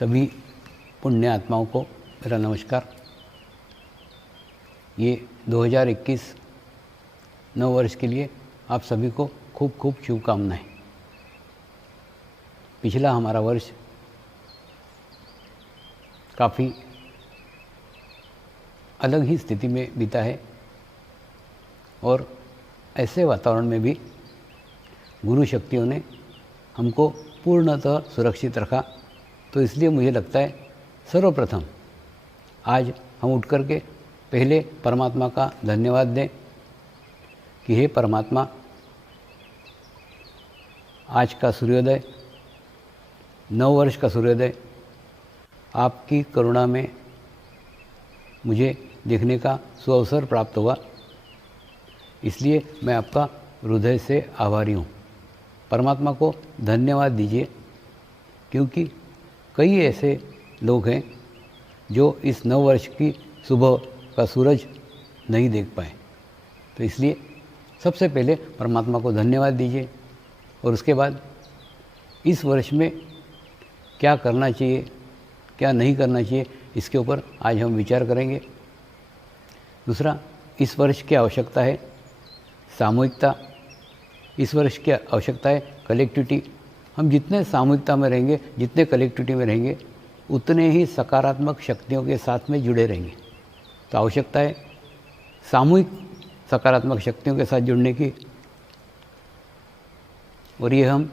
सभी पुण्य आत्माओं को मेरा नमस्कार। ये 2021 नव वर्ष के लिए आप सभी को खूब खूब शुभकामनाएं। पिछला हमारा वर्ष काफ़ी अलग ही स्थिति में बीता है और ऐसे वातावरण में भी गुरु शक्तियों ने हमको पूर्णतः सुरक्षित रखा। तो इसलिए मुझे लगता है सर्वप्रथम आज हम उठ कर के पहले परमात्मा का धन्यवाद दें कि हे परमात्मा, आज का सूर्योदय, नव वर्ष का सूर्योदय आपकी करुणा में मुझे देखने का सुअवसर प्राप्त हुआ। इसलिए मैं आपका हृदय से आभारी हूँ। परमात्मा को धन्यवाद दीजिए, क्योंकि कई ऐसे लोग हैं जो इस नव वर्ष की सुबह का सूरज नहीं देख पाए। तो इसलिए सबसे पहले परमात्मा को धन्यवाद दीजिए और उसके बाद इस वर्ष में क्या करना चाहिए, क्या नहीं करना चाहिए, इसके ऊपर आज हम विचार करेंगे। दूसरा, इस वर्ष की आवश्यकता है सामूहिकता। इस वर्ष की आवश्यकता है कलेक्टिविटी। हम जितने सामूहिकता में रहेंगे, जितने कलेक्टिविटी में रहेंगे, उतने ही सकारात्मक शक्तियों के साथ में जुड़े रहेंगे। तो आवश्यकता है सामूहिक सकारात्मक शक्तियों के साथ जुड़ने की, और ये हम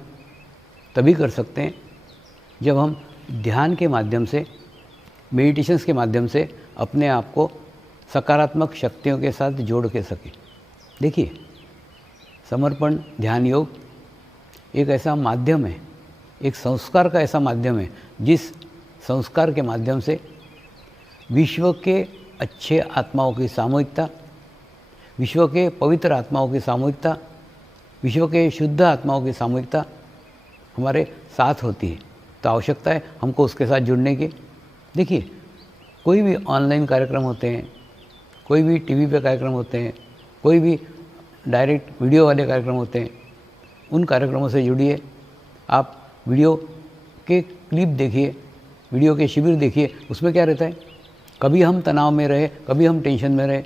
तभी कर सकते हैं जब हम ध्यान के माध्यम से, मेडिटेशंस के माध्यम से अपने आप को सकारात्मक शक्तियों के साथ जोड़ के सकें। देखिए, समर्पण ध्यान योग एक ऐसा माध्यम है, एक संस्कार का ऐसा माध्यम है, जिस संस्कार के माध्यम से विश्व के अच्छे आत्माओं की सामूहिकता, विश्व के पवित्र आत्माओं की सामूहिकता, विश्व के शुद्ध आत्माओं की सामूहिकता हमारे साथ होती है। तो आवश्यकता है हमको उसके साथ जुड़ने की। देखिए, कोई भी ऑनलाइन कार्यक्रम होते हैं, कोई भी टीवी पे कार्यक्रम होते हैं, कोई भी डायरेक्ट वीडियो वाले कार्यक्रम होते हैं, उन कार्यक्रमों से जुड़िए। आप वीडियो के क्लिप देखिए, वीडियो के शिविर देखिए। उसमें क्या रहता है, कभी हम तनाव में रहे, कभी हम टेंशन में रहे।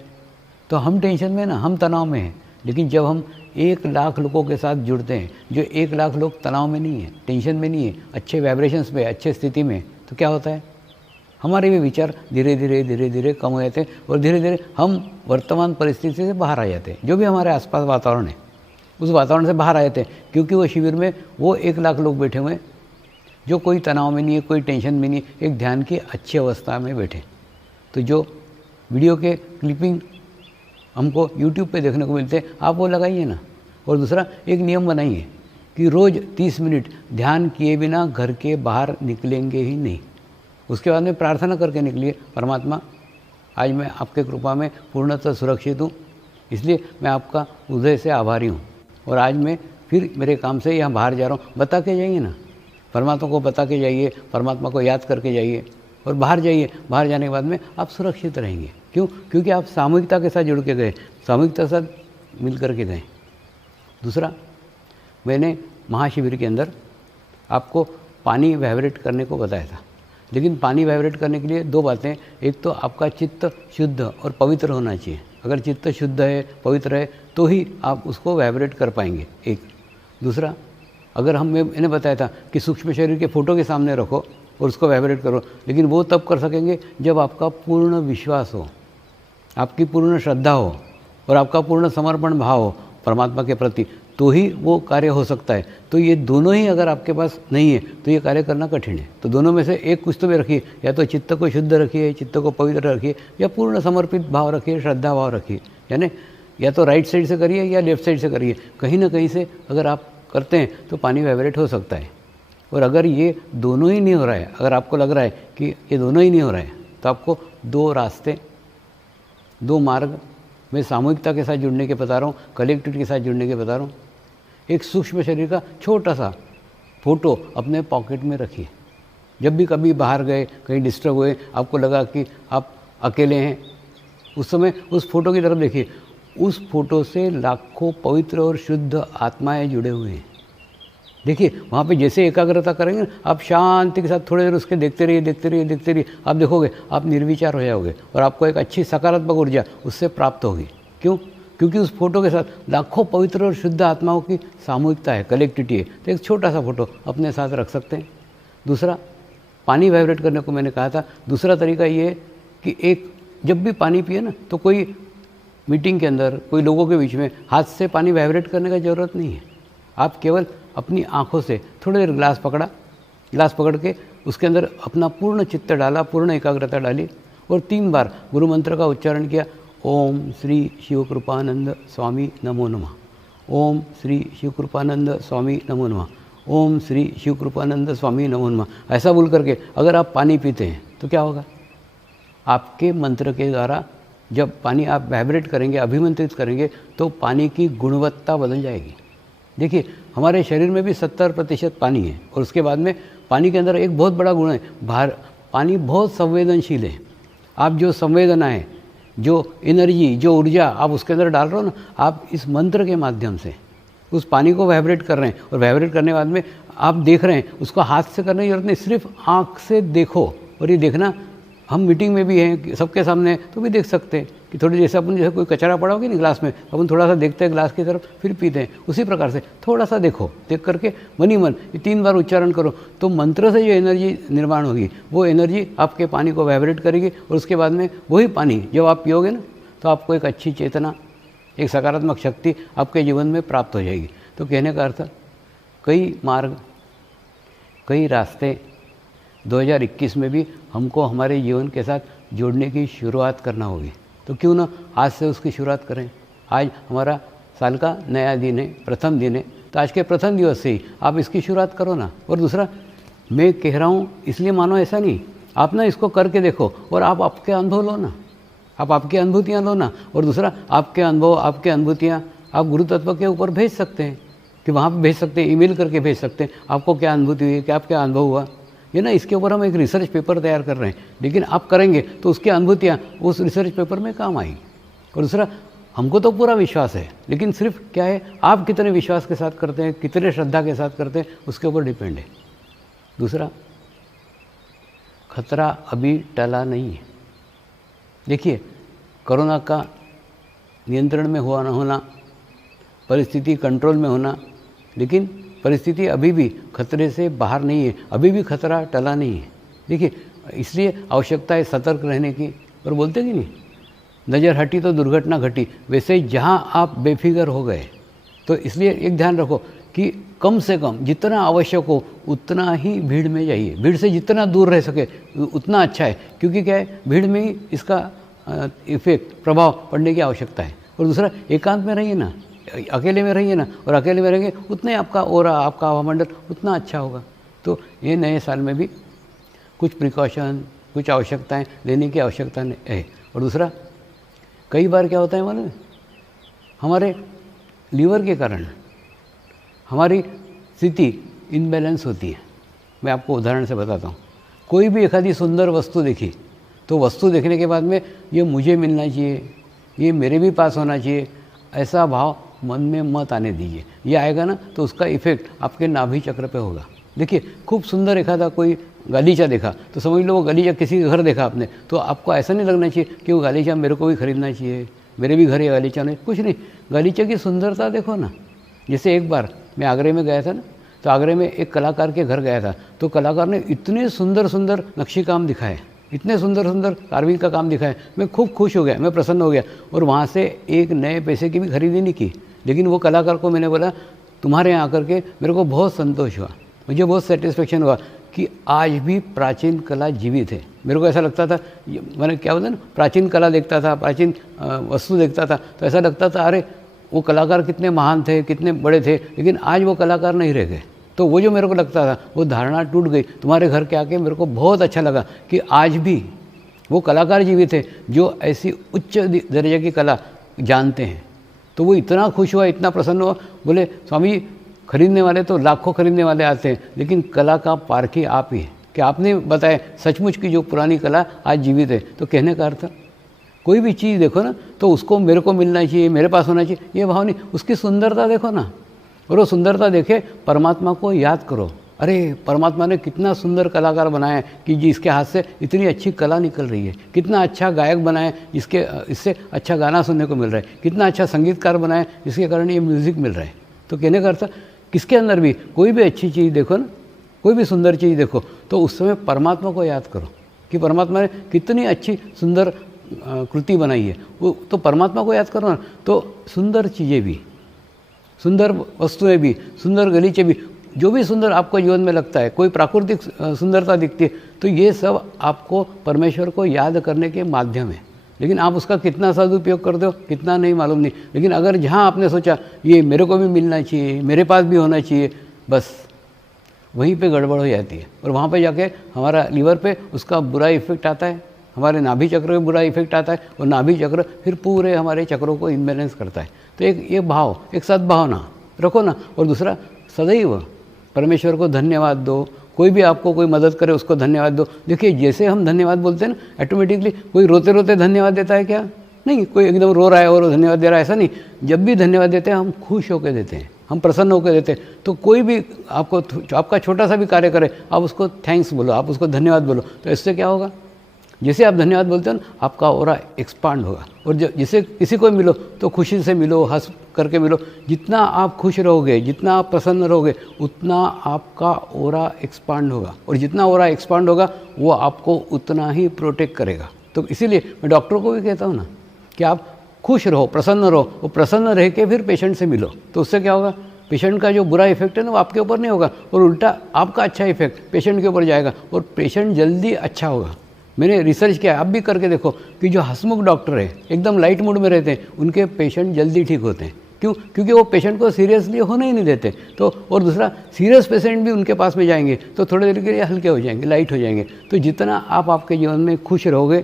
तो हम टेंशन में ना, हम तनाव में हैं। लेकिन जब हम 1 लाख लोगों के साथ जुड़ते हैं, जो 1 लाख लोग तनाव में नहीं है, टेंशन में नहीं है, अच्छे वाइब्रेशंस में, अच्छे स्थिति में, तो क्या होता है, हमारे भी विचार धीरे धीरे कम हो जाते हैं और धीरे धीरे हम वर्तमान परिस्थिति से बाहर आ जाते हैं। जो भी हमारे आसपास वातावरण है, उस वातावरण से बाहर आ जाते हैं, क्योंकि वो शिविर में वो 1 लाख लोग बैठे हुए हैं जो कोई तनाव में नहीं है, कोई टेंशन में नहीं है, एक ध्यान की अच्छी अवस्था में बैठे। तो जो वीडियो के क्लिपिंग हमको यूट्यूब पे देखने को मिलते हैं, आप वो लगाइए ना। और दूसरा, एक नियम बनाइए कि रोज़ 30 मिनट ध्यान किए बिना घर के बाहर निकलेंगे ही नहीं। उसके बाद में प्रार्थना करके निकलिए, परमात्मा, आज मैं आपके कृपा में पूर्णतः सुरक्षित हूँ, इसलिए मैं आपका हृदय से आभारी हूँ। और आज मैं फिर मेरे काम से यहाँ बाहर जा रहा हूँ। बता के जाइए ना, परमात्मा को बता के जाइए, परमात्मा को याद करके जाइए और बाहर जाइए। बाहर जाने के बाद में आप सुरक्षित रहेंगे। क्यों? क्योंकि आप सामूहिकता के साथ जुड़ के गए, सामूहिकता के साथ मिल कर के गए। दूसरा, मैंने महाशिविर के अंदर आपको पानी वाइब्रेट करने को बताया था। लेकिन पानी वाइब्रेट करने के लिए 2 बातें, एक तो आपका चित्त शुद्ध और पवित्र होना चाहिए। अगर चित्त शुद्ध है, पवित्र है, तो ही आप उसको वाइब्रेट कर पाएंगे, एक। दूसरा, अगर मैंने बताया था कि सूक्ष्म शरीर के फ़ोटो के सामने रखो और उसको वाइब्रेट करो, लेकिन वो तब कर सकेंगे जब आपका पूर्ण विश्वास हो, आपकी पूर्ण श्रद्धा हो और आपका पूर्ण समर्पण भाव हो परमात्मा के प्रति, तो ही वो कार्य हो सकता है। तो ये दोनों ही अगर आपके पास नहीं है तो ये कार्य करना कठिन है। तो दोनों में से एक कुछ तो भी रखिए, या तो चित्त को शुद्ध रखिए, चित्त को पवित्र रखिए, या पूर्ण समर्पित भाव रखिए, श्रद्धा भाव रखिए। यानी या तो राइट साइड से करिए या लेफ्ट साइड से करिए, कहीं ना कहीं से अगर आप करते हैं तो पानी वाइब्रेट हो सकता है। और अगर ये दोनों ही नहीं हो रहा है, अगर आपको लग रहा है कि ये दोनों ही नहीं हो रहा है, तो आपको 2 रास्ते, 2 मार्ग मैं सामूहिकता के साथ जुड़ने के बता रहा हूँ, कलेक्टिविटी के साथ जुड़ने के बता रहा हूँ। एक सूक्ष्म शरीर का छोटा सा फ़ोटो अपने पॉकेट में रखिए। जब भी कभी बाहर गए, कहीं डिस्टर्ब हुए, आपको लगा कि आप अकेले हैं, उस समय उस फोटो की तरफ देखिए। उस फोटो से लाखों पवित्र और शुद्ध आत्माएं जुड़े हुए हैं। देखिए वहाँ पे जैसे एकाग्रता करेंगे ना, आप शांति के साथ थोड़ी देर उसके देखते रहिए देखते रहिए देखते रहिए, आप देखोगे आप निर्विचार हो जाओगे और आपको एक अच्छी सकारात्मक ऊर्जा उससे प्राप्त होगी। क्यों? क्योंकि उस फोटो के साथ लाखों पवित्र और शुद्ध आत्माओं की सामूहिकता है, कलेक्टिविटी है। तो एक छोटा सा फोटो अपने साथ रख सकते हैं। दूसरा, पानी वाइब्रेट करने को मैंने कहा था, दूसरा तरीका ये है कि एक जब भी पानी पिए ना, तो कोई मीटिंग के अंदर कोई लोगों के बीच में हाथ से पानी वाइब्रेट करने का ज़रूरत नहीं है। आप केवल अपनी आँखों से थोड़ी देर ग्लास पकड़ के उसके अंदर अपना पूर्ण चित्त डाला, पूर्ण एकाग्रता डाली और 3 बार गुरु मंत्र का उच्चारण किया। ओम श्री शिव कृपानंद स्वामी नमो नमः, ओम श्री शिव कृपानंद स्वामी नमो नमः, ओम श्री शिव कृपानंद स्वामी नमो नमः। ऐसा बोल करके अगर आप पानी पीते हैं तो क्या होगा? आपके मंत्र के द्वारा जब पानी आप वाइब्रेट करेंगे, अभिमंत्रित करेंगे, तो पानी की गुणवत्ता बदल जाएगी। देखिए हमारे शरीर में भी 70% पानी है और उसके बाद में पानी के अंदर एक बहुत बड़ा गुण है, पानी बहुत संवेदनशील है। आप जो संवेदना है, जो एनर्जी, जो ऊर्जा आप उसके अंदर डाल रहे हो ना, आप इस मंत्र के माध्यम से उस पानी को वाइब्रेट कर रहे हैं और वाइब्रेट करने के बाद में आप देख रहे हैं, उसको हाथ से करने की जरूरत नहीं, सिर्फ आँख से देखो। और ये देखना, हम मीटिंग में भी हैं, सबके सामने तो भी देख सकते हैं कि थोड़ी जैसे अपन जैसे कोई कचरा पड़ा होगी ना ग्लास में, अपन थोड़ा सा देखते हैं ग्लास की तरफ, फिर पीते हैं। उसी प्रकार से थोड़ा सा देखो, देख करके मन ही मन ये 3 बार उच्चारण करो, तो मंत्र से जो एनर्जी निर्माण होगी वो एनर्जी आपके पानी को वाइब्रेट करेगी और उसके बाद में वही पानी जब आप पियोगे ना, तो आपको एक अच्छी चेतना, एक सकारात्मक शक्ति आपके जीवन में प्राप्त हो जाएगी। तो कहने का अर्थ, कई मार्ग, कई रास्ते 2021 में भी हमको हमारे जीवन के साथ जोड़ने की शुरुआत करना होगी। तो क्यों ना आज से उसकी शुरुआत करें। आज हमारा साल का नया दिन है, प्रथम दिन है, तो आज के प्रथम दिवस से ही आप इसकी शुरुआत करो ना। और दूसरा, मैं कह रहा हूँ इसलिए मानो ऐसा नहीं, आप ना इसको करके देखो और आप आपके अनुभव लो ना, आप आपकी अनुभूतियाँ लो ना। और दूसरा, आपके अनुभव, आपके अनुभूतियाँ आप गुरु तत्व के ऊपर भेज सकते हैं, कि वहाँ पर भेज सकते हैं, ईमेल करके भेज सकते हैं, आपको क्या अनुभूति हुई, क्या आपका अनुभव हुआ। ये ना, इसके ऊपर हम एक रिसर्च पेपर तैयार कर रहे हैं, लेकिन आप करेंगे तो उसकी अनुभूतियाँ उस रिसर्च पेपर में काम आएगी। और दूसरा, हमको तो पूरा विश्वास है, लेकिन सिर्फ क्या है, आप कितने विश्वास के साथ करते हैं, कितने श्रद्धा के साथ करते हैं, उसके ऊपर डिपेंड है। दूसरा, खतरा अभी टला नहीं है। देखिए, कोरोना का नियंत्रण में हुआ ना होना, परिस्थिति कंट्रोल में होना, लेकिन परिस्थिति अभी भी खतरे से बाहर नहीं है, अभी भी खतरा टला नहीं है। देखिए, इसलिए आवश्यकता है सतर्क रहने की। और बोलते कि नहीं, नज़र हटी तो दुर्घटना घटी, वैसे जहाँ आप बेफिक्र हो गए, तो इसलिए एक ध्यान रखो कि कम से कम जितना आवश्यक हो उतना ही भीड़ में जाइए। भीड़ से जितना दूर रह सके उतना अच्छा है, क्योंकि क्या है, भीड़ में ही इसका इफेक्ट, प्रभाव पड़ने की आवश्यकता है। और दूसरा, एकांत में रहिए ना, अकेले में रहिए ना, और अकेले में रहेंगे उतने आपका ओरा, आपका हवामंडल उतना अच्छा होगा। तो ये नए साल में भी कुछ प्रिकॉशन, कुछ आवश्यकताएं लेने की आवश्यकता है। और दूसरा, कई बार क्या होता है मालूम है, हमारे लीवर के कारण हमारी स्थिति इनबैलेंस होती है। मैं आपको उदाहरण से बताता हूँ। कोई भी एक आधी सुंदर वस्तु देखी, तो वस्तु देखने के बाद में ये मुझे मिलना चाहिए, ये मेरे भी पास होना चाहिए, ऐसा भाव मन में मत आने दीजिए। ये आएगा ना, तो उसका इफेक्ट आपके नाभि चक्र पे होगा। देखिए, खूब सुंदर एक आधा कोई गालीचा देखा, तो समझ लो वो गालीचा किसी के घर देखा आपने, तो आपको ऐसा नहीं लगना चाहिए कि वो गालीचा मेरे को भी खरीदना चाहिए, मेरे भी घर ये गालीचा नहीं, कुछ नहीं। गालीचे की सुंदरता देखो ना। जैसे एक बार मैं आगरे में गया था ना, तो आगरे में एक कलाकार के घर गया था, तो कलाकार ने इतने सुंदर सुंदर नक्शी काम दिखाए, इतने सुंदर सुंदर कार्विंग का काम दिखाया, मैं खूब खुश हो गया, मैं प्रसन्न हो गया। और वहाँ से एक नए पैसे की भी खरीदी नहीं की, लेकिन वो कलाकार को मैंने बोला, तुम्हारे यहाँ आकर के मेरे को बहुत संतोष हुआ, मुझे बहुत सेटिस्फेक्शन हुआ कि आज भी प्राचीन कला जीवित है। मेरे को ऐसा लगता था, मैंने क्या बोला ना, प्राचीन कला देखता था, प्राचीन वस्तु देखता था, तो ऐसा लगता था अरे वो कलाकार कितने महान थे, कितने बड़े थे, लेकिन आज वो कलाकार नहीं रह गए। तो वो जो मेरे को लगता था, वो धारणा टूट गई। तुम्हारे घर के आके मेरे को बहुत अच्छा लगा कि आज भी वो कलाकार जीवित थे जो ऐसी उच्च दर्जे की कला जानते हैं। तो वो इतना खुश हुआ, इतना प्रसन्न हुआ, बोले स्वामी जी, खरीदने वाले तो लाखों खरीदने वाले आते हैं, लेकिन कला का पारखी आप ही है, कि आपने बताया सचमुच की जो पुरानी कला आज जीवित है। तो कहने का अर्थ, कोई भी चीज़ देखो ना, तो उसको मेरे को मिलना चाहिए, मेरे पास होना चाहिए, ये भाव नहीं, उसकी सुंदरता देखो ना। और वो सुंदरता देखे, परमात्मा को याद करो, अरे परमात्मा ने कितना सुंदर कलाकार बनाया है कि जिसके हाथ से इतनी अच्छी कला निकल रही है, कितना अच्छा गायक बनाया जिसके इससे अच्छा गाना सुनने को मिल रहा है, कितना अच्छा संगीतकार बनाया जिसके कारण ये म्यूज़िक मिल रहा है। तो कहने का अर्थ किसके अंदर भी कोई भी अच्छी चीज़ देखो ना, कोई भी सुंदर चीज़ देखो तो उस समय परमात्मा को याद करो कि परमात्मा ने कितनी अच्छी सुंदर कृति बनाई है, वो तो परमात्मा को याद करो ना, तो सुंदर चीज़ें भी, सुंदर वस्तुएं भी, सुंदर गलीचे भी, जो भी सुंदर आपको जीवन में लगता है, कोई प्राकृतिक सुंदरता दिखती है, तो ये सब आपको परमेश्वर को याद करने के माध्यम है। लेकिन आप उसका कितना सदुपयोग करते हो कितना नहीं मालूम नहीं। लेकिन अगर जहाँ आपने सोचा ये मेरे को भी मिलना चाहिए, मेरे पास भी होना चाहिए, बस वहीं पे गड़बड़ हो जाती है और वहाँ पे जाके हमारा लीवर पे उसका बुरा इफेक्ट आता है, हमारे नाभि चक्र पे बुरा इफेक्ट आता है और नाभि चक्र फिर पूरे हमारे चक्रों को इम्बैलेंस करता है। तो एक भाव, एक सद्भावना रखो ना। और दूसरा, सदैव परमेश्वर को धन्यवाद दो। कोई भी आपको कोई मदद करे उसको धन्यवाद दो। देखिए जैसे हम धन्यवाद बोलते हैं ना, ऑटोमेटिकली कोई रोते रोते धन्यवाद देता है क्या? नहीं, कोई एकदम रो रहा है और धन्यवाद दे रहा है, ऐसा नहीं। जब भी धन्यवाद देते हैं हम खुश होकर देते हैं, हम प्रसन्न होकर देते हैं। तो कोई भी आपको आपका छोटा सा भी कार्य करे, आप उसको थैंक्स बोलो, आप उसको धन्यवाद बोलो। तो इससे क्या होगा, जैसे आप धन्यवाद बोलते हो ना, आपका ऑरा एक्सपांड होगा। और जिसे किसी को मिलो तो खुशी से मिलो, हंस करके मिलो। जितना आप खुश रहोगे, जितना आप प्रसन्न रहोगे, उतना आपका ऑरा एक्सपांड होगा। और जितना ऑरा एक्सपांड होगा वो आपको उतना ही प्रोटेक्ट करेगा। तो इसीलिए मैं डॉक्टरों को भी कहता हूँ ना कि आप खुश रहो, प्रसन्न रहो, और प्रसन्न रह के फिर पेशेंट से मिलो। तो उससे क्या होगा, पेशेंट का जो बुरा इफेक्ट है ना वो आपके ऊपर नहीं होगा, और उल्टा आपका अच्छा इफेक्ट पेशेंट के ऊपर जाएगा और पेशेंट जल्दी अच्छा होगा। मैंने रिसर्च किया, आप भी करके देखो कि जो हंसमुख डॉक्टर है, एकदम लाइट मूड में रहते हैं, उनके पेशेंट जल्दी ठीक होते हैं। क्यों? क्योंकि वो पेशेंट को सीरियसली होने ही नहीं देते। तो और दूसरा, सीरियस पेशेंट भी उनके पास में जाएंगे तो थोड़ी देर के लिए हल्के हो जाएंगे, लाइट हो जाएंगे। तो जितना आप आपके जीवन में खुश रहोगे,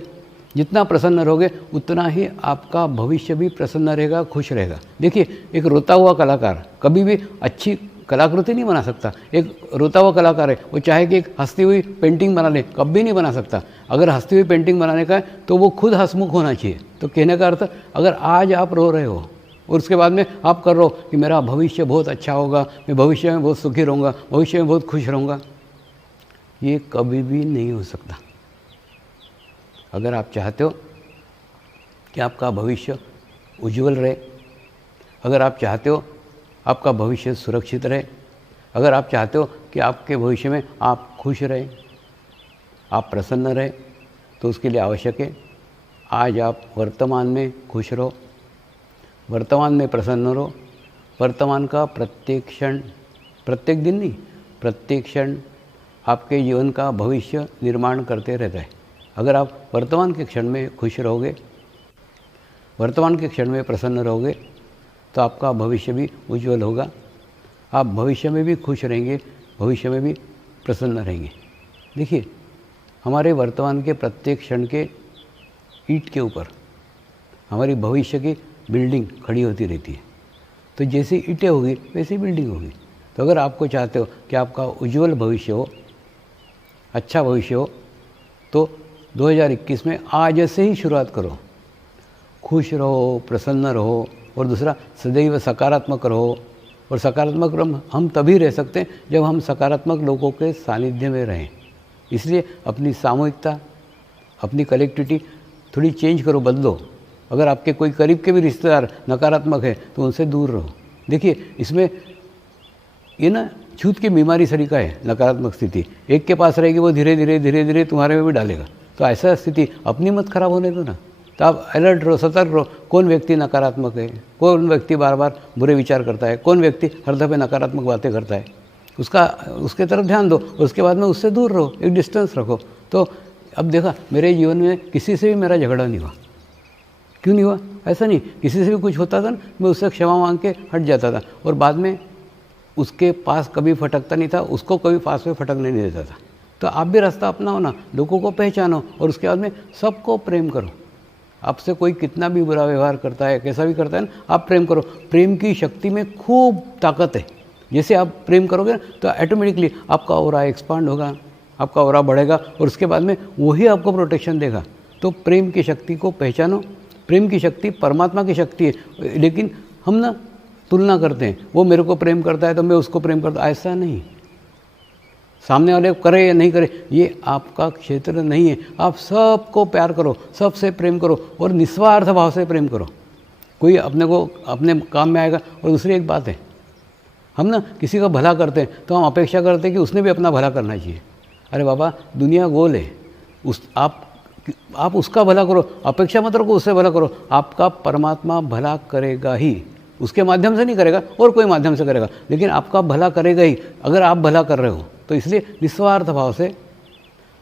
जितना प्रसन्न रहोगे, उतना ही आपका भविष्य भी प्रसन्न रहेगा, खुश रहेगा। देखिए, एक रोता हुआ कलाकार कभी भी अच्छी कलाकृति नहीं बना सकता। एक रोता हुआ कलाकार है, वो चाहे कि एक हंसती हुई पेंटिंग बना ले, कभी नहीं बना सकता। अगर हंसती हुई पेंटिंग बनाने का है तो वो खुद हंसमुख होना चाहिए। तो कहने का अर्थ, अगर आज आप रो रहे हो और उसके बाद में आप कर रहे हो कि मेरा भविष्य बहुत अच्छा होगा, मैं भविष्य में बहुत सुखी रहूँगा, भविष्य में बहुत खुश रहूँगा, ये कभी भी नहीं हो सकता। अगर आप चाहते हो कि आपका भविष्य उज्जवल रहे, अगर आप चाहते हो आपका भविष्य सुरक्षित रहे, अगर आप चाहते हो कि आपके भविष्य में आप खुश रहें, आप प्रसन्न रहें, तो उसके लिए आवश्यक है आज आप वर्तमान में खुश रहो, वर्तमान में प्रसन्न रहो। वर्तमान का प्रत्येक क्षण, प्रत्येक दिन नहीं, प्रत्येक क्षण आपके जीवन का भविष्य निर्माण करते रहता है। अगर आप वर्तमान के क्षण में खुश रहोगे, वर्तमान के क्षण में प्रसन्न रहोगे, तो आपका भविष्य भी उज्जवल होगा। आप भविष्य में भी खुश रहेंगे, भविष्य में भी प्रसन्न रहेंगे। देखिए, हमारे वर्तमान के प्रत्येक क्षण के ईंट के ऊपर हमारी भविष्य की बिल्डिंग खड़ी होती रहती है। तो जैसी ईंटें होगी वैसी बिल्डिंग होगी। तो अगर आपको चाहते हो कि आपका उज्जवल भविष्य हो, अच्छा भविष्य हो, तो 2021 में आज से ही शुरुआत करो। खुश रहो, प्रसन्न रहो, और दूसरा, सदैव सकारात्मक रहो। और सकारात्मक हम तभी रह सकते हैं जब हम सकारात्मक लोगों के सानिध्य में रहें। इसलिए अपनी सामूहिकता, अपनी कलेक्टिविटी थोड़ी चेंज करो, बदलो। अगर आपके कोई करीब के भी रिश्तेदार नकारात्मक है तो उनसे दूर रहो। देखिए, इसमें ये ना छूत की बीमारी सरीका है नकारात्मक स्थिति। एक के पास रहेगी, वो धीरे धीरे तुम्हारे में भी डालेगा। तो ऐसा स्थिति अपनी मत खराब होने दो ना। तो आप अलर्ट रहो, सतर्क रहो, कौन व्यक्ति नकारात्मक है, कौन व्यक्ति बार बार बुरे विचार करता है, कौन व्यक्ति हर दफे नकारात्मक बातें करता है, उसके तरफ ध्यान दो। और उसके बाद में उससे दूर रहो, एक डिस्टेंस रखो। तो अब देखा, मेरे जीवन में किसी से भी मेरा झगड़ा नहीं हुआ। क्यों नहीं हुआ? ऐसा नहीं, किसी से भी कुछ होता था ना, मैं उससे क्षमा मांग के हट जाता था, और बाद में उसके पास कभी फटकता नहीं था, उसको कभी पास में फटकने नहीं देता था। तो आप भी रास्ता अपनाओ ना, लोगों को पहचानो, और उसके बाद में सबको प्रेम करो। आपसे कोई कितना भी बुरा व्यवहार करता है, कैसा भी करता है ना, आप प्रेम करो। प्रेम की शक्ति में खूब ताकत है। जैसे आप प्रेम करोगे ना, तो ऑटोमेटिकली आपका ऑरा एक्सपांड होगा, आपका ऑरा बढ़ेगा, और उसके बाद में वही आपको प्रोटेक्शन देगा। तो प्रेम की शक्ति को पहचानो। प्रेम की शक्ति परमात्मा की शक्ति है। लेकिन हम ना तुलना करते हैं, वो मेरे को प्रेम करता है तो मैं उसको प्रेम करता, ऐसा नहीं। सामने वाले करे या नहीं करे ये आपका क्षेत्र नहीं है। आप सबको प्यार करो, सबसे प्रेम करो और निस्वार्थ भाव से प्रेम करो। कोई अपने को अपने काम में आएगा। और दूसरी एक बात है, हम ना किसी का भला करते हैं तो हम अपेक्षा करते हैं कि उसने भी अपना भला करना चाहिए। अरे बाबा, दुनिया गोल है, आप उसका भला करो, अपेक्षा मत रखो उससे भला करो। आपका परमात्मा भला करेगा ही, उसके माध्यम से नहीं करेगा और कोई माध्यम से करेगा, लेकिन आपका भला करेगा ही अगर आप भला कर रहे हो। तो इसलिए निस्वार्थ भाव से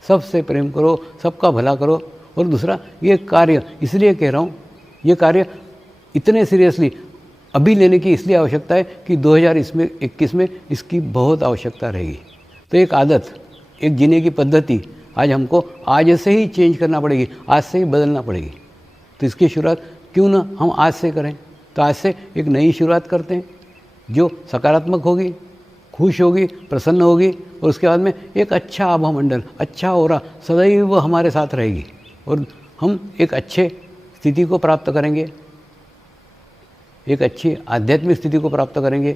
सबसे प्रेम करो, सबका भला करो। और दूसरा, ये कार्य इसलिए कह रहा हूँ, ये कार्य इतने सीरियसली अभी लेने की इसलिए आवश्यकता है कि 2021 में इसकी बहुत आवश्यकता रहेगी। तो एक आदत, एक जीने की पद्धति आज हमको आज से ही चेंज करना पड़ेगी, आज से ही बदलना पड़ेगी। तो इसकी शुरुआत क्यों ना हम आज से करें। तो आज से एक नई शुरुआत करते हैं जो सकारात्मक होगी, खुश होगी, प्रसन्न होगी और उसके बाद में एक अच्छा आभामंडल, अच्छा ऑरा सदैव हमारे साथ रहेगी और हम एक अच्छे स्थिति को प्राप्त करेंगे, एक अच्छी आध्यात्मिक स्थिति को प्राप्त करेंगे।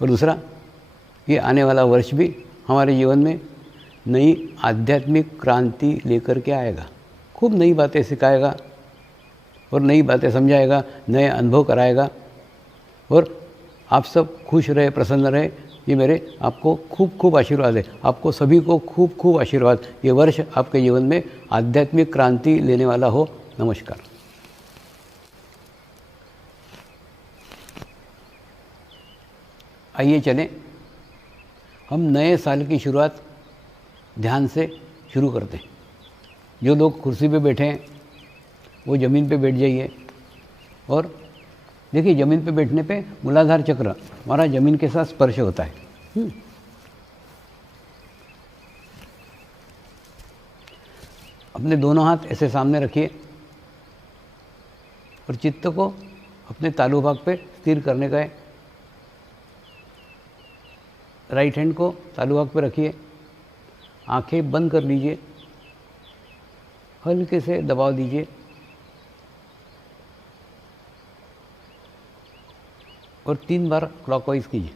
और दूसरा, ये आने वाला वर्ष भी हमारे जीवन में नई आध्यात्मिक क्रांति लेकर के आएगा। खूब नई बातें सिखाएगा और नई बातें समझाएगा, नए अनुभव कराएगा। और आप सब खुश रहे, प्रसन्न रहे, ये मेरे आपको खूब खूब आशीर्वाद है। आपको सभी को खूब खूब आशीर्वाद। ये वर्ष आपके जीवन में आध्यात्मिक क्रांति लेने वाला हो। नमस्कार। आइए चलें, हम नए साल की शुरुआत ध्यान से शुरू करते हैं। जो लोग कुर्सी पे बैठे हैं वो ज़मीन पे बैठ जाइए और देखिए, ज़मीन पे बैठने पे मूलाधार चक्र हमारा ज़मीन के साथ स्पर्श होता है। अपने दोनों हाथ ऐसे सामने रखिए और चित्त को अपने तालु भाग पे स्थिर करने का है। राइट हैंड को तालु भाग पे रखिए, आंखें बंद कर लीजिए, हल्के से दबाव दीजिए और 3 बार क्लॉकवाइज कीजिए।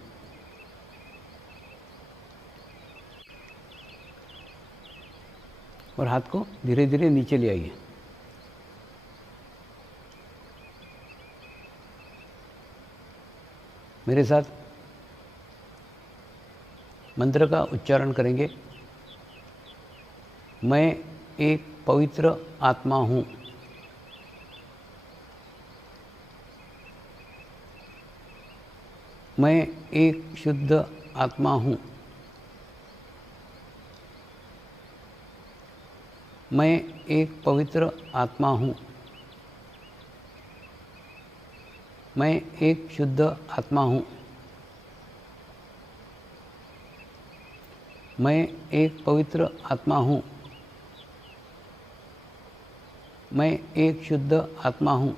और हाथ को धीरे धीरे नीचे ले आइए। मेरे साथ मंत्र का उच्चारण करेंगे। मैं एक पवित्र आत्मा हूँ। मैं एक शुद्ध आत्मा हूँ। मैं एक पवित्र आत्मा हूँ। मैं एक शुद्ध आत्मा हूँ। मैं एक पवित्र आत्मा हूँ। मैं एक शुद्ध आत्मा हूँ।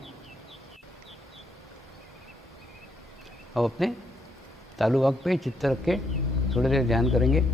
अब अपने तालु भाग पे चित्त रख के थोड़ी देर ध्यान करेंगे।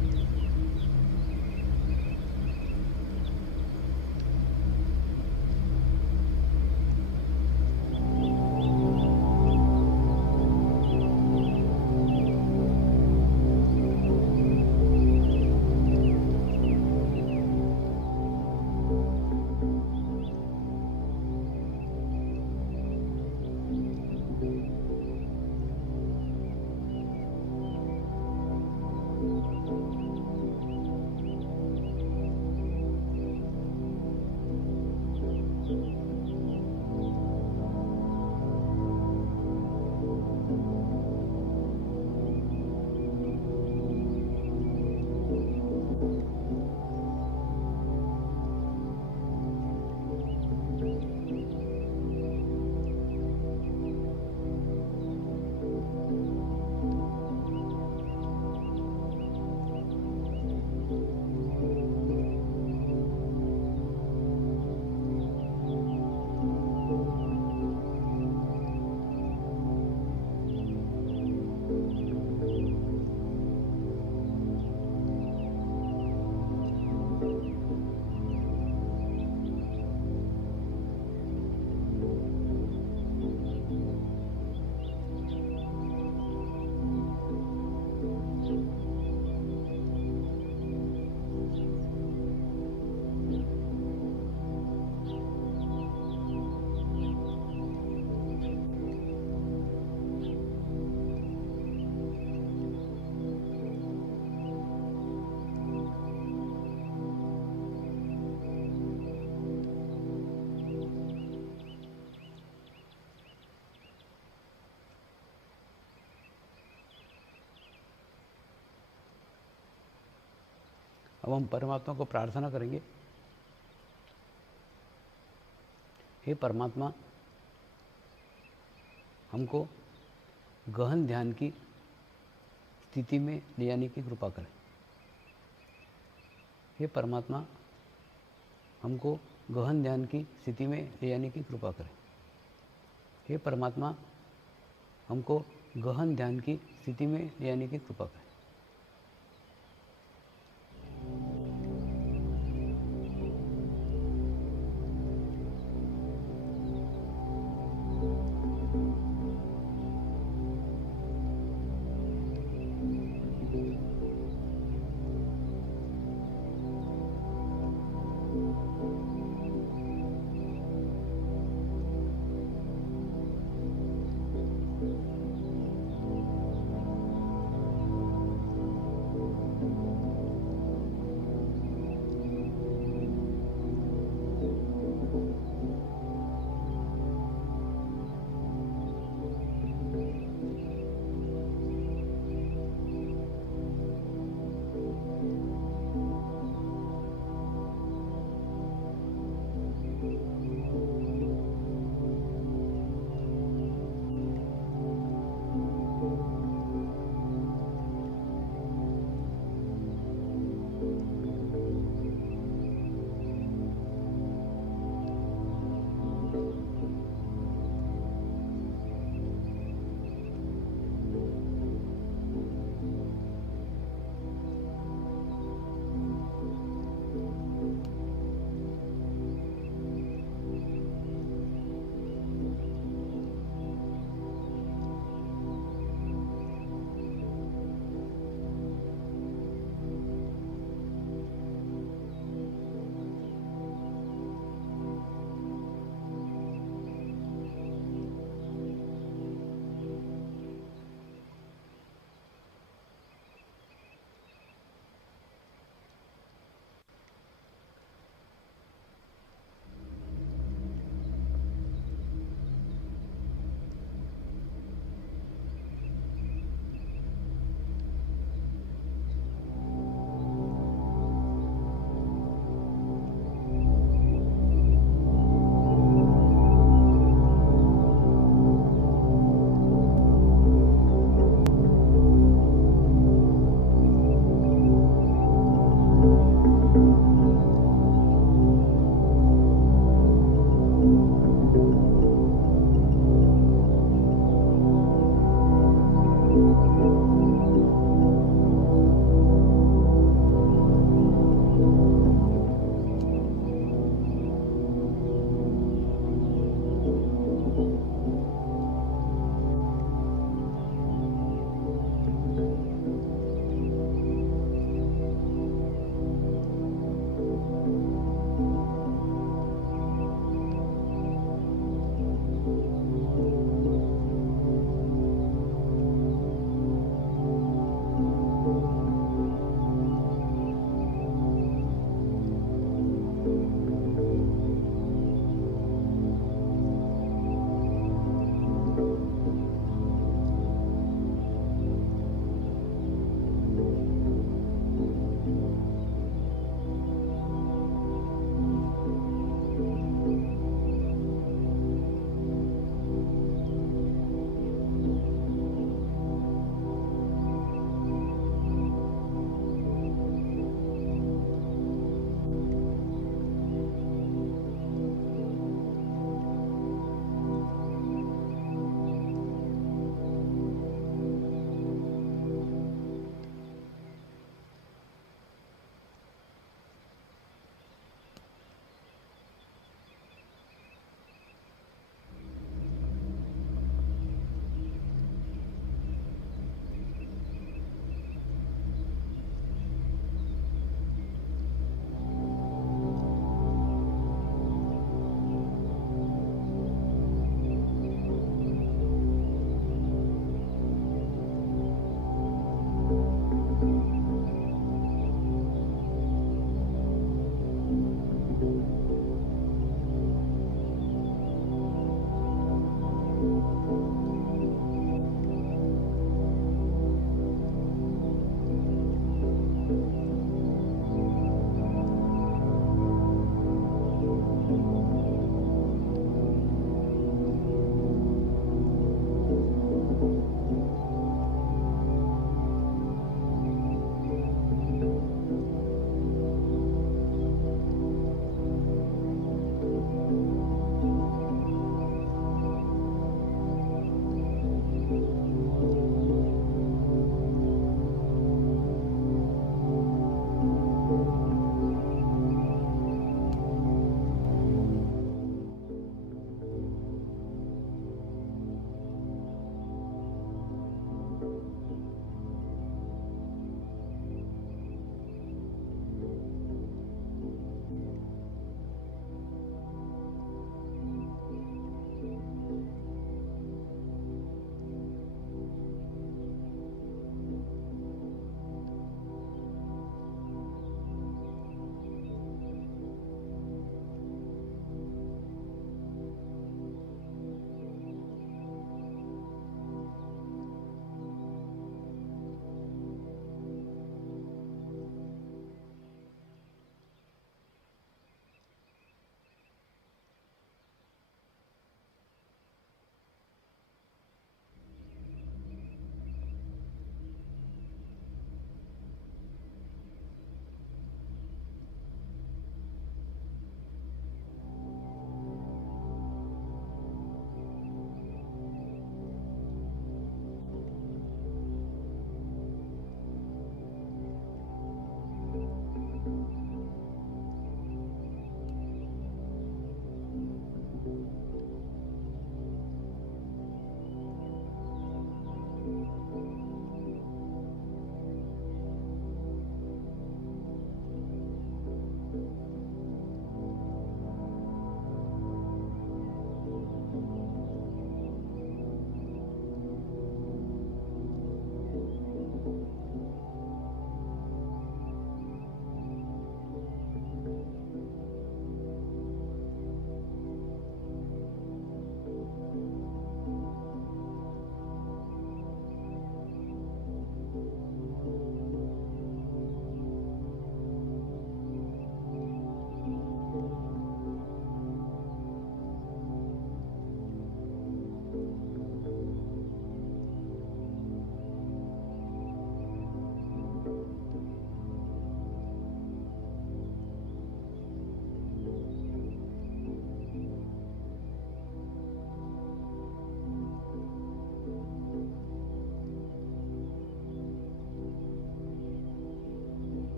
अब हम परमात्मा को प्रार्थना करेंगे, हे परमात्मा, हमको गहन ध्यान की स्थिति में ले जाने की कृपा करें। हे परमात्मा, हमको गहन ध्यान की स्थिति में ले जाने की कृपा करें। हे परमात्मा, हमको गहन ध्यान की स्थिति में ले जाने की कृपा करें।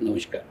नमस्कार।